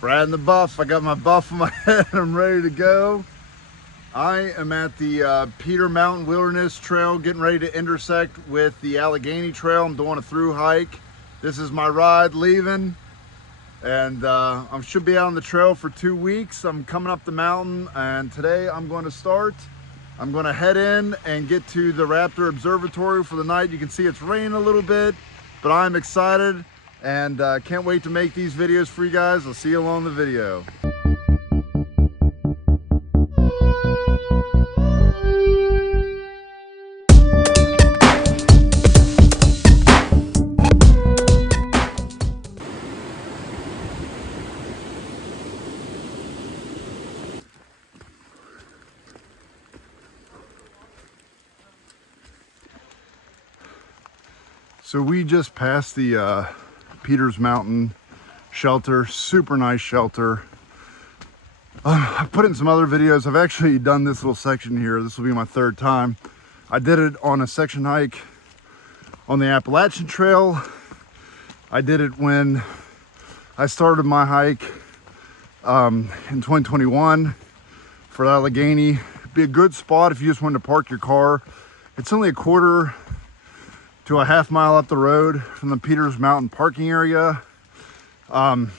Brad and the Buff. I got my buff on my head. I'm ready to go. I am at the Peter Mountain Wilderness Trail, getting ready to intersect with the Allegheny Trail. I'm doing a through hike. This is my ride leaving, and I should be out on the trail for 2 weeks. I'm coming up the mountain, and today I'm going to start. I'm going to head in and get to the Raptor Observatory for the night. You can see it's raining a little bit, but I'm excited and can't wait to make these videos for you guys. I'll see you along the video. So we just passed the Peters Mountain shelter. Super nice shelter. I've put in some other videos. I've actually done this little section here. This will be my third time. I did it on a section hike on the Appalachian Trail. I did it when I started my hike in 2021 for Allegheny. It'd be a good spot if you just wanted to park your car. It's only a quarter to a half mile up the road from the Peters Mountain parking area. To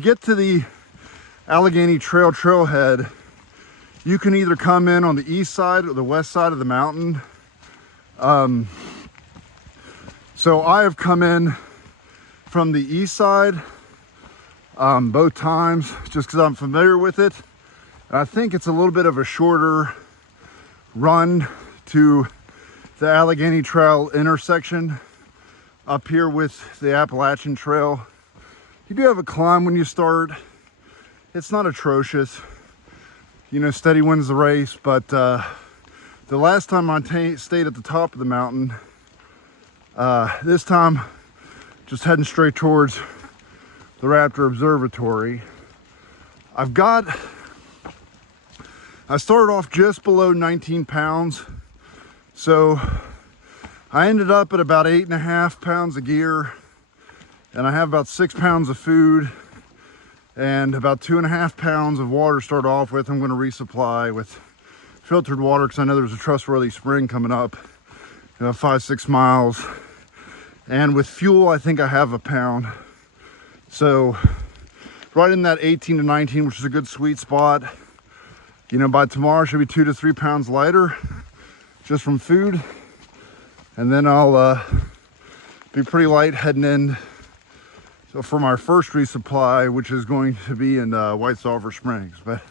get to the Allegheny Trail trailhead, you can either come in on the east side or the west side of the mountain. So I have come in from the east side both times, just because I'm familiar with it. And I think it's a little bit of a shorter run to the Allegheny Trail intersection up here with the Appalachian Trail. You do have a climb when you start. It's not atrocious. You know, steady wins the race, but the last time I stayed at the top of the mountain, this time just heading straight towards the Raptor Observatory. I started off just below 19 pounds. So I ended up at about 8.5 pounds of gear, and I have about 6 pounds of food and about 2.5 pounds of water to start off with. I'm going to resupply with filtered water because I know there's a trustworthy spring coming up, 5-6 miles. And with fuel, I think I have a pound. So right in that 18 to 19, which is a good sweet spot. You know, by tomorrow I should be 2 to 3 pounds lighter just from food, and then I'll be pretty light heading in for my first resupply, which is going to be in White Sulphur Springs. But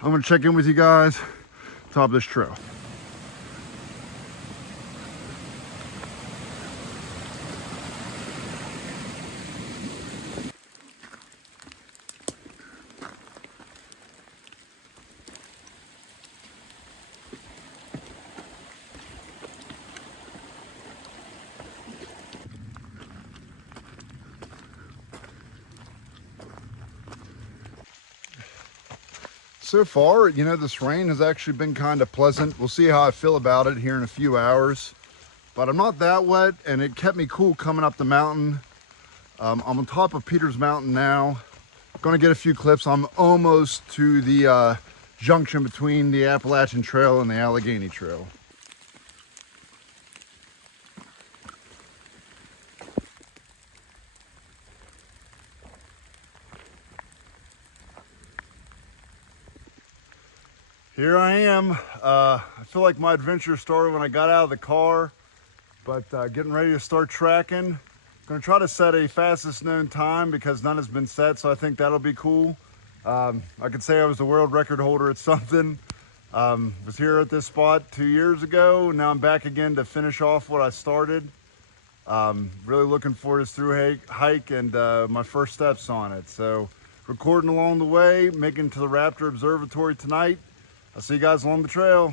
I'm going to check in with you guys top of this trail. So far, you know, this rain has actually been kind of pleasant. We'll see how I feel about it here in a few hours. But I'm not that wet, and it kept me cool coming up the mountain. I'm on top of Peters Mountain now. Going to get a few clips. I'm almost to the junction between the Appalachian Trail and the Allegheny Trail. Here I am. I feel like my adventure started when I got out of the car, but getting ready to start tracking. Gonna try to set a fastest known time because none has been set, so I think that'll be cool. I could say I was the world record holder at something. Was here at this spot 2 years ago. Now I'm back again to finish off what I started. Really looking forward to this through hike and my first steps on it. So recording along the way, making it to the Raptor Observatory tonight. I'll see you guys along the trail.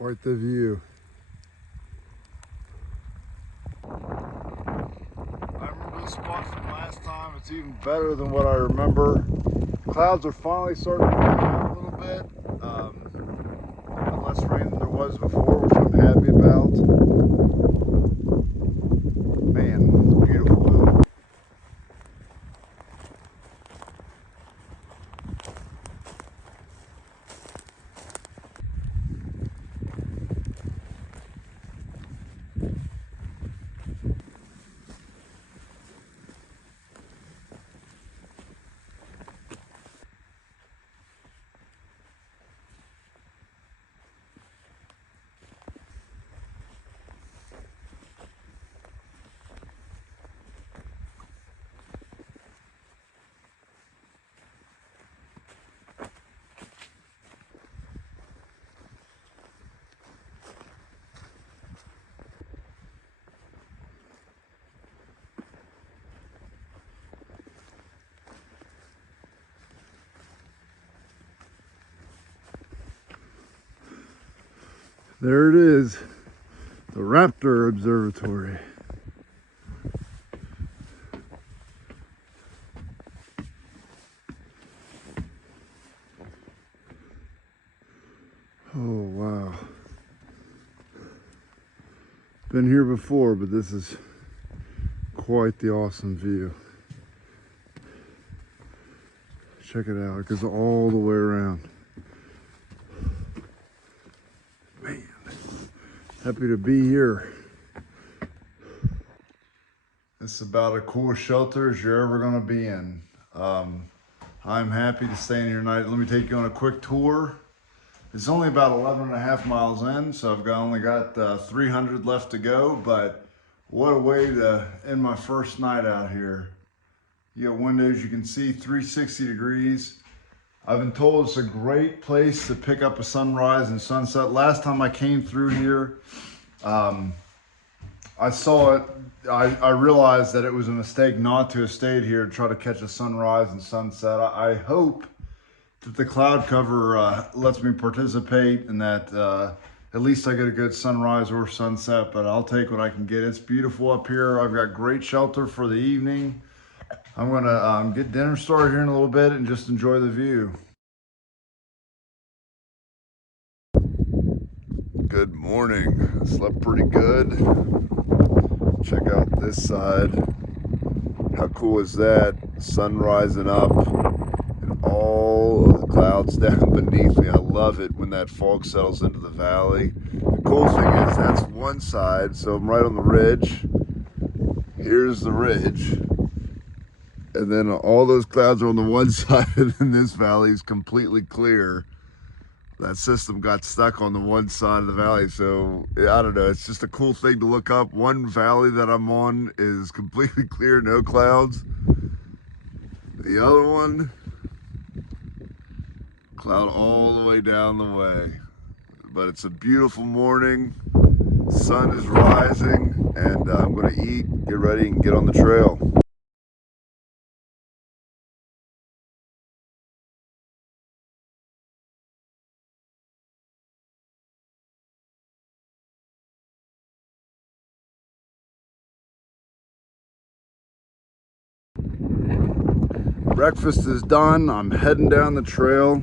Quite the view. I remember this spot from last time. It's even better than what I remember. Clouds are finally starting to come out a little bit. Less rain than there was before, which I'm happy about. Man, it's beautiful out. There it is, the Raptor Observatory. Oh, wow. Been here before, but this is quite the awesome view. Check it out, it goes all the way around. Man, happy to be here. It's about as cool shelter as you're ever gonna be in. I'm happy to stay in here tonight. Let me take you on a quick tour. It's only about 11.5 miles in, so I've only got 300 left to go, but what a way to end my first night out here. You got windows, you can see 360 degrees. I've been told it's a great place to pick up a sunrise and sunset. Last time I came through here, I saw it, I realized that it was a mistake not to have stayed here to try to catch a sunrise and sunset. I hope that the cloud cover lets me participate and that at least I get a good sunrise or sunset, but I'll take what I can get. It's beautiful up here. I've got great shelter for the evening. I'm gonna get dinner started here in a little bit and just enjoy the view. Good morning. I slept pretty good. Check out this side. How cool is that? Sun rising up and all of the clouds down beneath me. I love it when that fog settles into the valley. The cool thing is that's one side, so I'm right on the ridge. Here's the ridge. And then all those clouds are on the one side, and then this valley is completely clear. That system got stuck on the one side of the valley, so I don't know, it's just a cool thing to look up. One valley that I'm on is completely clear, no clouds. The other one, cloud all the way down the way. But it's a beautiful morning, sun is rising, and I'm gonna eat, get ready, and get on the trail. Breakfast is done. I'm heading down the trail.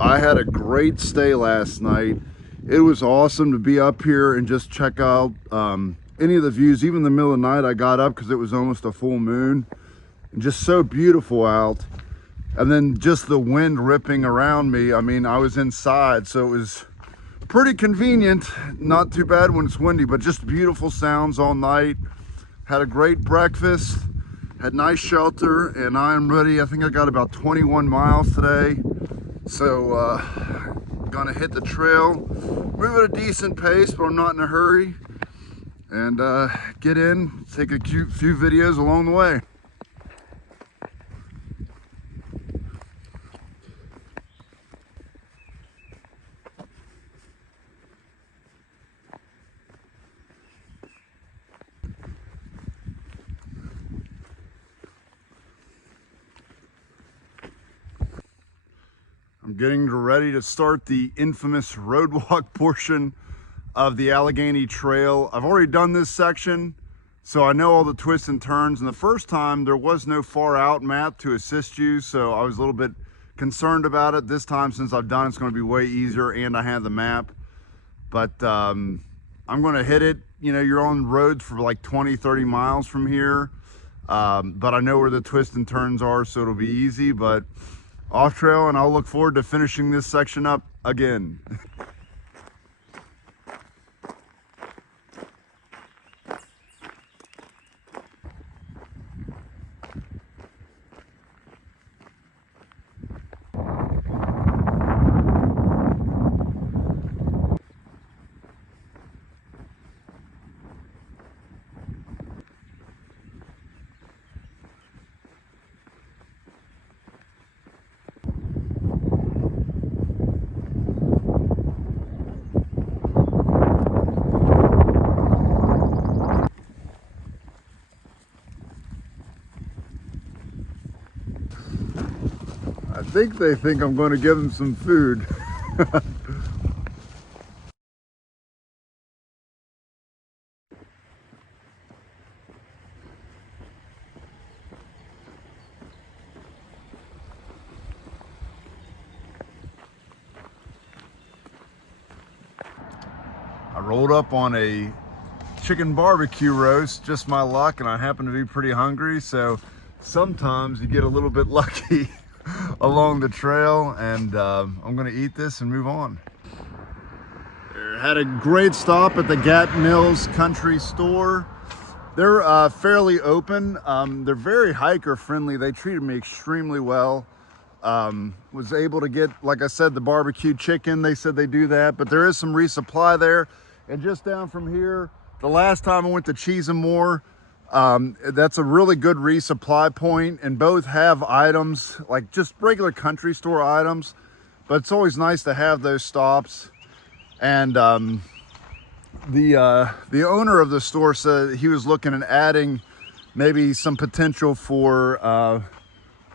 I had a great stay last night. It was awesome to be up here and just check out any of the views. Even in the middle of the night I got up because it was almost a full moon and just so beautiful out. And then just the wind ripping around me. I mean, I was inside, so it was pretty convenient. Not too bad when it's windy, but just beautiful sounds all night. Had a great breakfast. Had nice shelter, and I'm ready. I think I got about 21 miles today. So gonna hit the trail, move at a decent pace, but I'm not in a hurry, and get in, take a cute few videos along the way. I'm getting ready to start the infamous roadwalk portion of the Allegheny Trail. I've already done this section, so I know all the twists and turns. And the first time there was no far out map to assist you, so I was a little bit concerned about it. This time, since I've done it, it's going to be way easier and I have the map. But I'm going to hit it. You know, you're on roads for like 20-30 miles from here, but I know where the twists and turns are, so it'll be easy. But off trail, and I'll look forward to finishing this section up again. I think they think I'm going to give them some food. I rolled up on a chicken barbecue roast, just my luck, and I happen to be pretty hungry, so sometimes you get a little bit lucky along the trail, and I'm gonna eat this and move on. Had a great stop at the Gat Mills Country Store. They're fairly open. They're very hiker friendly. They treated me extremely well. Was able to get, like I said, the barbecue chicken. They said they do that, but there is some resupply there. And just down from here, the last time I went to Cheese and More, that's a really good resupply point, and both have items like just regular country store items, but it's always nice to have those stops. And the owner of the store said he was looking at adding maybe some potential for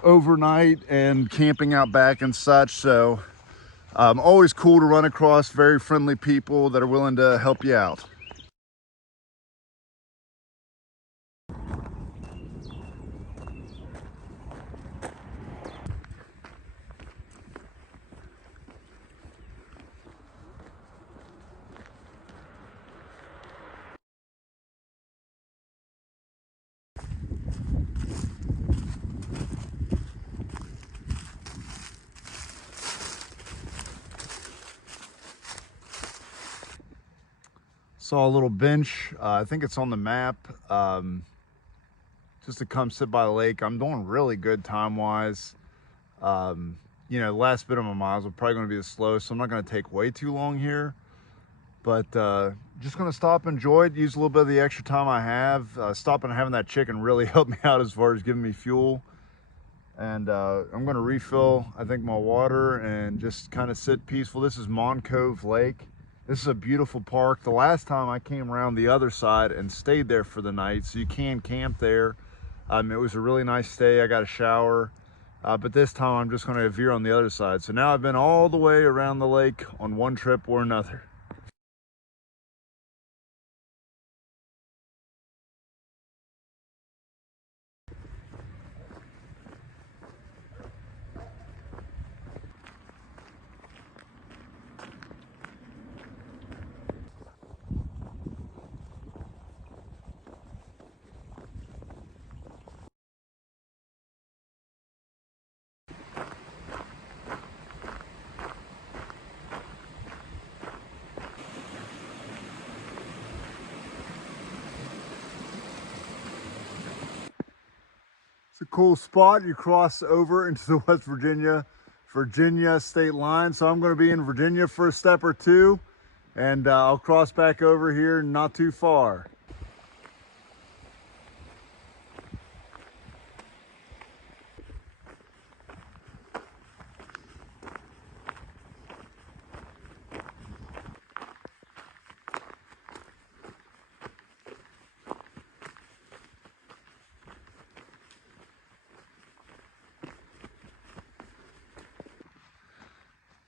overnight and camping out back and such. So always cool to run across very friendly people that are willing to help you out. Saw a little bench, I think it's on the map, just to come sit by the lake. I'm doing really good time-wise. You know, the last bit of my miles are probably going to be the slowest, so I'm not going to take way too long here. But just going to stop, enjoy it, use a little bit of the extra time I have. Stopping and having that chicken really helped me out as far as giving me fuel. And I'm going to refill, I think, my water and just kind of sit peaceful. This is Moncove Lake. This is a beautiful park. The last time I came around the other side and stayed there for the night, so you can camp there. It was a really nice stay. I got a shower, but this time I'm just going to veer on the other side. So now I've been all the way around the lake on one trip or another. It's a cool spot. You cross over into the West Virginia state line. So I'm going to be in Virginia for a step or two, and I'll cross back over here not too far.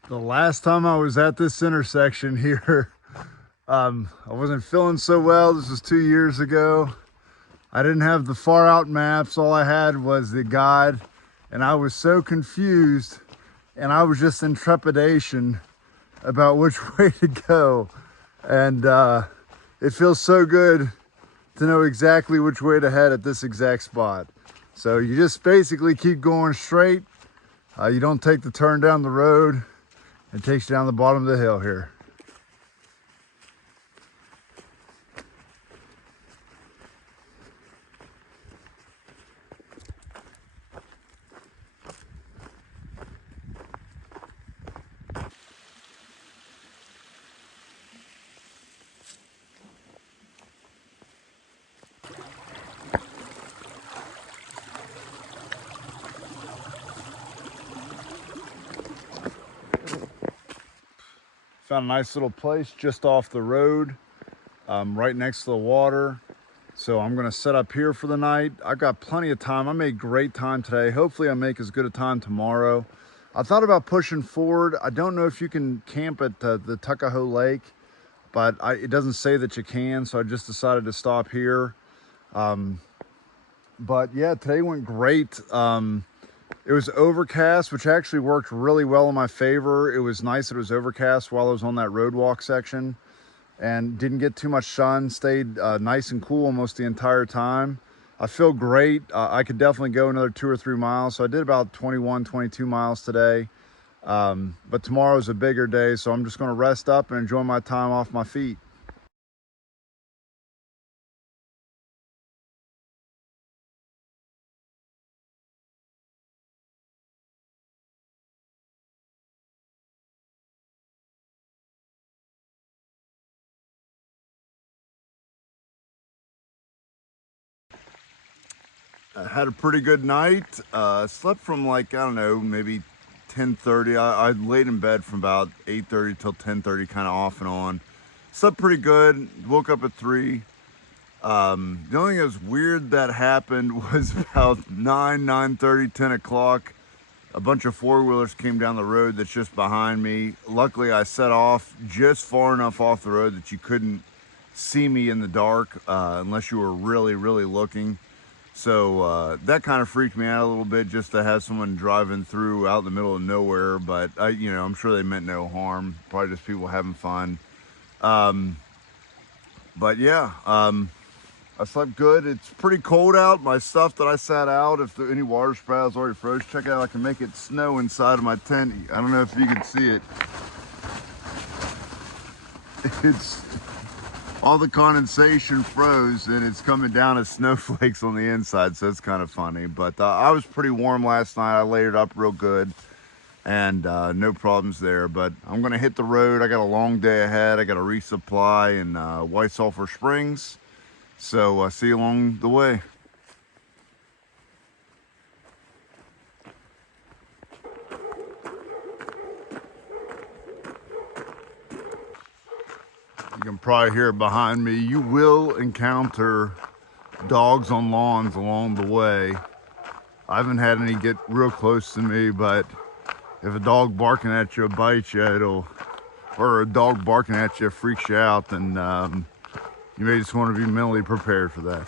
The last time I was at this intersection here, I wasn't feeling so well. This was 2 years ago. I didn't have the far out maps. All I had was the guide, and I was so confused, and I was just in trepidation about which way to go. And it feels so good to know exactly which way to head at this exact spot. So you just basically keep going straight. You don't take the turn down the road. It takes you down the bottom of the hill here. Found a nice little place just off the road, right next to the water. So I'm gonna set up here for the night. I've got plenty of time. I made great time today. Hopefully I make as good a time tomorrow. I thought about pushing forward. I don't know if you can camp at the Tuckahoe Lake, but it doesn't say that you can, so I just decided to stop here. But yeah, today went great. It was overcast, which actually worked really well in my favor. It was nice that it was overcast while I was on that road walk section, and didn't get too much sun. Stayed nice and cool almost the entire time. I feel great. I could definitely go another 2 or 3 miles. So I did about 21, 22 miles today. But tomorrow's a bigger day, so I'm just gonna rest up and enjoy my time off my feet. I had a pretty good night. Slept from like, I don't know, maybe 10:30. I laid in bed from about 8:30 till 10:30, kind of off and on. Slept pretty good. Woke up at 3. The only thing that was weird that happened was about 9:30, 10 o'clock. A bunch of four-wheelers came down the road that's just behind me. Luckily, I set off just far enough off the road that you couldn't see me in the dark unless you were really, really looking. So that kind of freaked me out a little bit, just to have someone driving through out in the middle of nowhere. But I'm sure they meant no harm. Probably just people having fun. But yeah, I slept good. It's pretty cold out. My stuff that I sat out, if there any water sprouts already froze, check out. I can make it snow inside of my tent. I don't know if you can see it. It's all the condensation froze and it's coming down as snowflakes on the inside, so it's kind of funny. But I was pretty warm last night. I layered up real good, and no problems there. But I'm gonna hit the road. I got a long day ahead. I got to resupply in White Sulphur Springs, so see you along the way. You can probably hear it behind me. You will encounter dogs on lawns along the way. I haven't had any get real close to me, but if a dog barking at you bites you, or a dog barking at you freaks you out, then you may just want to be mentally prepared for that.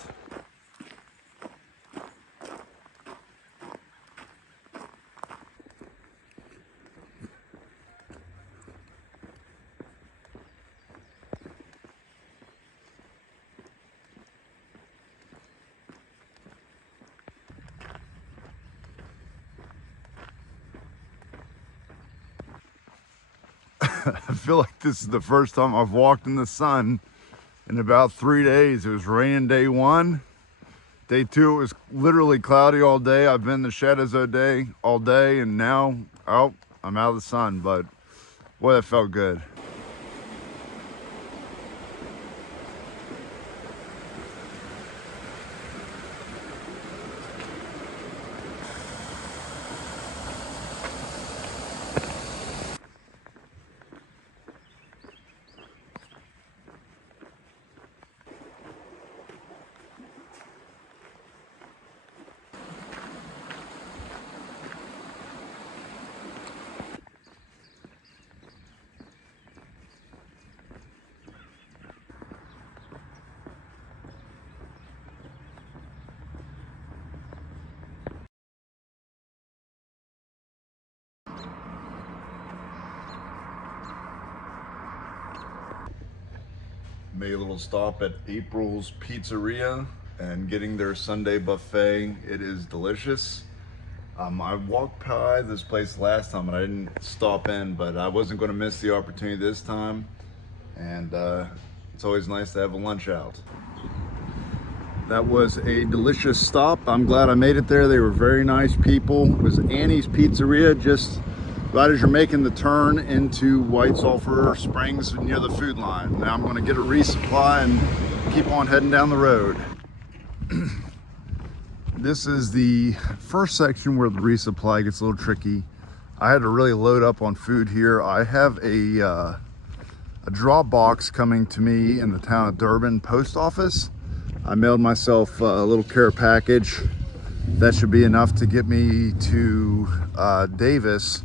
I feel like this is the first time I've walked in the sun in about 3 days. It was raining day 1. Day 2, it was literally cloudy all day. I've been in the shadows all day, and now, I'm out of the sun, but boy, that felt good. Made a little stop at April's Pizzeria and getting their Sunday buffet. It is delicious. I walked by this place last time and I didn't stop in, but I wasn't going to miss the opportunity this time. And it's always nice to have a lunch out. That was a delicious stop. I'm glad I made it there. They were very nice people. It was Annie's Pizzeria, just right as you're making the turn into White Sulphur Springs near the food line. Now I'm going to get a resupply and keep on heading down the road. This is the first section where the resupply gets a little tricky. I had to really load up on food here. I have a drop box coming to me in the town of Durban post office. I mailed myself a little care package. That should be enough to get me to Davis,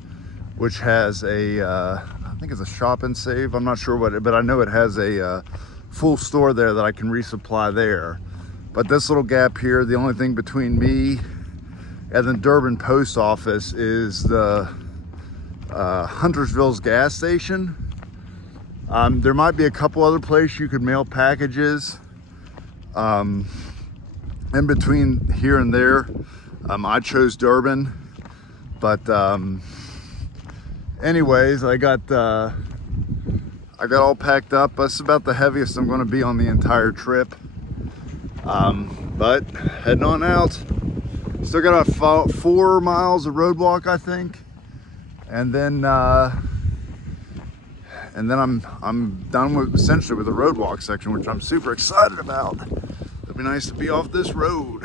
which has I think it's a shop and save. I'm not sure what, but I know it has a full store there that I can resupply there. But this little gap here, the only thing between me and the Durban post office is the Huntersville's gas station. There might be a couple other places you could mail packages. In between here and there, I chose Durban, but anyways, I got all packed up. That's about the heaviest I'm going to be on the entire trip. But heading on out. Still got about 4 miles of road walk, I think, and then I'm done with essentially with the road walk section, which I'm super excited about. It'd be nice to be off this road.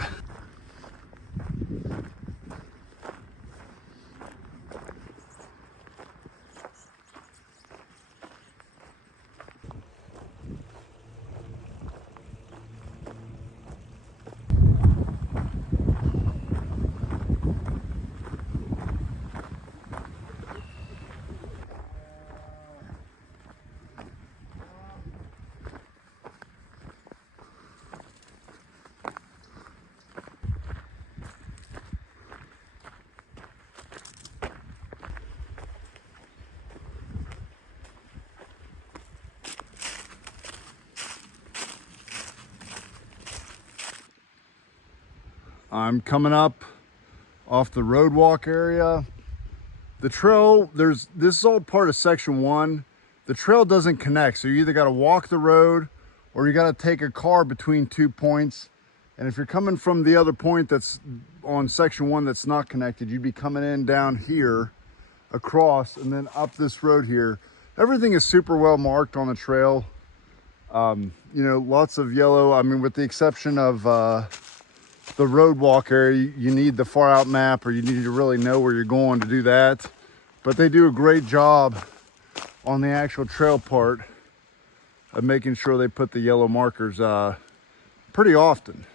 I'm coming up off the road walk area. The trail, this is all part of section 1. The trail doesn't connect, so you either got to walk the road or you got to take a car between 2 points. And if you're coming from the other point that's on section 1 that's not connected, you'd be coming in down here across and then up this road here. Everything is super well marked on the trail. You know, lots of yellow. I mean, with the exception of the road walk area, you need the far out map, or you need to really know where you're going to do that. But they do a great job on the actual trail part of making sure they put the yellow markers pretty often.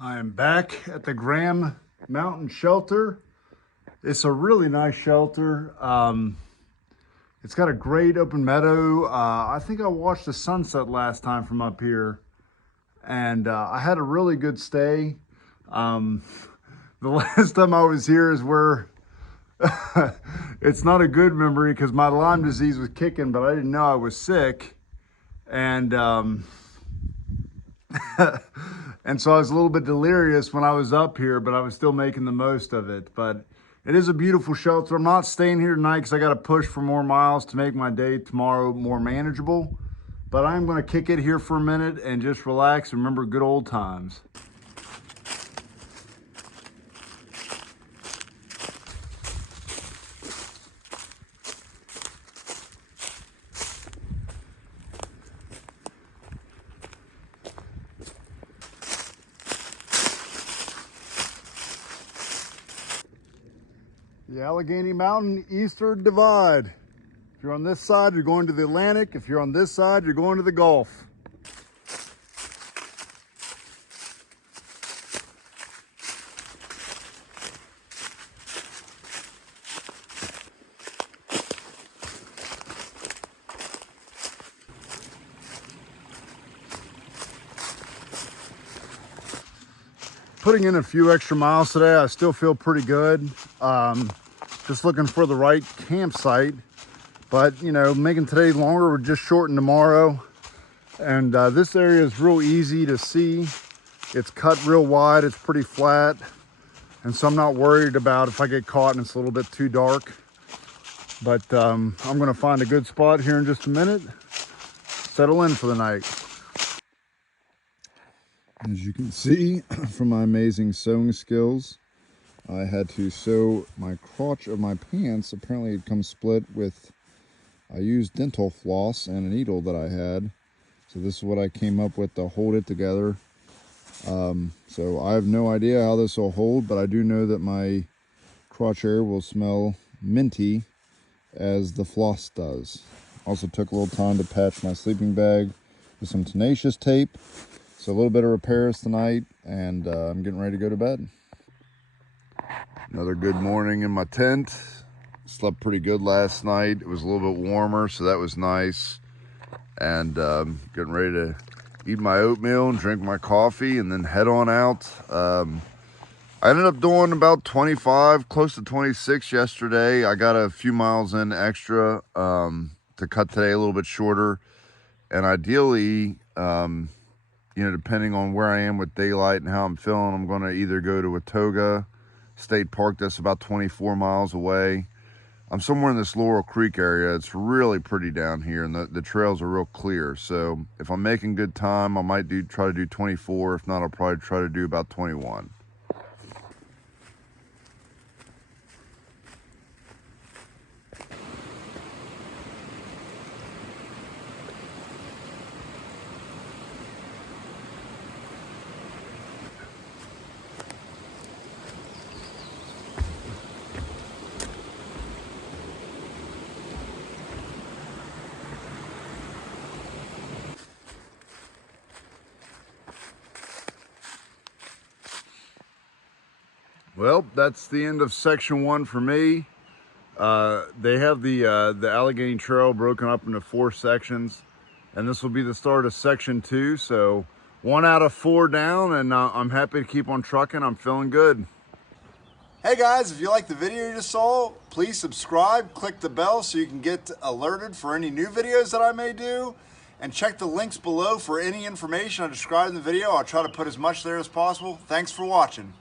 I am back at the Graham Mountain Shelter. It's a really nice shelter. It's got a great open meadow. I think I watched the sunset last time from up here, and I had a really good stay. The last time I was here is where it's not a good memory because my Lyme disease was kicking, but I didn't know I was sick. And and so I was a little bit delirious when I was up here, but I was still making the most of it. But it is a beautiful shelter. I'm not staying here tonight because I got to push for more miles to make my day tomorrow more manageable. But I'm going to kick it here for a minute and just relax and remember good old times. The Allegheny Mountain Eastern Divide. If you're on this side, you're going to the Atlantic. If you're on this side, you're going to the Gulf. Putting in a few extra miles today, I still feel pretty good. Just looking for the right campsite, but you know, making today longer would just shorten tomorrow. And this area is real easy to see. It's cut real wide, it's pretty flat, and so I'm not worried about if I get caught and it's a little bit too dark. But I'm gonna find a good spot here in just a minute, settle in for the night. As you can see from my amazing sewing skills, I had to sew my crotch of my pants. Apparently it comes split with, I used dental floss and a needle that I had. So this is what I came up with to hold it together. So I have no idea how this will hold, but I do know that my crotch area will smell minty as the floss does. Also took a little time to patch my sleeping bag with some tenacious tape. So a little bit of repairs tonight, and I'm getting ready to go to bed. Another good morning in my tent. Slept pretty good last night. It was a little bit warmer, so that was nice. And getting ready to eat my oatmeal and drink my coffee and then head on out. I ended up doing about 25, close to 26 yesterday. I got a few miles in extra to cut today a little bit shorter. And ideally, you know, depending on where I am with daylight and how I'm feeling, I'm going to either go to Watoga State Park, that's about 24 miles away. I'm somewhere in this Laurel Creek area. It's really pretty down here, and the trails are real clear. So if I'm making good time, I might try to do 24. If not, I'll probably try to do about 21. Well, that's the end of section 1 for me. They have the Allegheny Trail broken up into 4 sections, and this will be the start of section 2. So 1 out of 4 down, and I'm happy to keep on trucking. I'm feeling good. Hey guys, if you like the video you just saw, please subscribe, click the bell so you can get alerted for any new videos that I may do, and check the links below for any information I described in the video. I'll try to put as much there as possible. Thanks for watching.